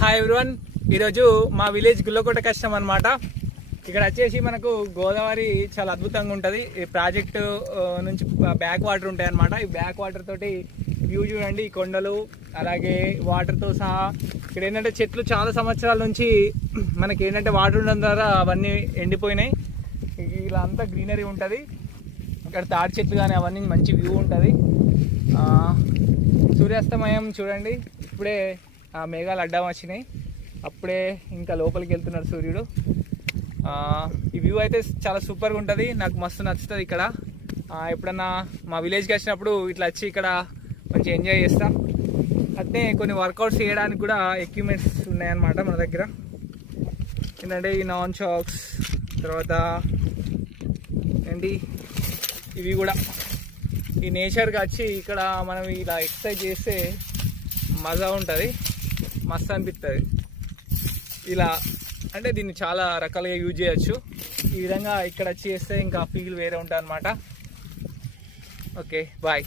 Hi everyone, ఈరోజు మా village గుల్లకోటకి వచ్చినాం అనమాట. ఇక్కడ వచ్చేసి మనకు గోదావరి చాలా అద్భుతంగా ఉంటుంది. ఈ ప్రాజెక్టు నుంచి బ్యాక్ వాటర్ ఉంటాయి అనమాట. ఈ బ్యాక్ వాటర్ తోటి వ్యూ చూడండి, ఈ కొండలు అలాగే వాటర్తో సహా. ఇక్కడ ఏంటంటే చెట్లు చాలా సంవత్సరాల నుంచి మనకి ఏంటంటే వాటర్ ఉండడం ద్వారా అవన్నీ ఎండిపోయినాయి. ఇలా అంతా గ్రీనరీ ఉంటుంది. ఇక్కడ తాడి చెట్లు కానీ అవన్నీ మంచి వ్యూ ఉంటుంది. సూర్యాస్తమయం చూడండి, ఇప్పుడే ఆ మేఘాలు అడ్డం వచ్చినాయి, అప్పుడే ఇంకా లోపలికి వెళ్తున్నాడు సూర్యుడు. ఈ వ్యూ అయితే చాలా సూపర్గా ఉంటుంది, నాకు మస్తు నచ్చుతుంది. ఇక్కడ ఎప్పుడన్నా మా విలేజ్కి వచ్చినప్పుడు ఇట్లా వచ్చి ఇక్కడ మంచిగా ఎంజాయ్ చేస్తాం. అంటే కొన్ని వర్కౌట్స్ చేయడానికి కూడా ఎక్విప్మెంట్స్ ఉన్నాయన్నమాట మన దగ్గర. ఏంటంటే ఈ నాన్ షాక్స్, తర్వాత ఏంటి ఇవి కూడా. ఈ నేచర్కి వచ్చి ఇక్కడ మనం ఇలా ఎక్సర్సైజ్ చేస్తే మజా ఉంటుంది, మస్తు అనిపిస్తుంది. ఇలా అంటే దీన్ని చాలా రకాలుగా యూజ్ చేయొచ్చు. ఈ విధంగా ఇక్కడ వచ్చి చేస్తే ఇంకా ఫీల్ వేరే ఉంటుంది అనమాట. Okay, bye.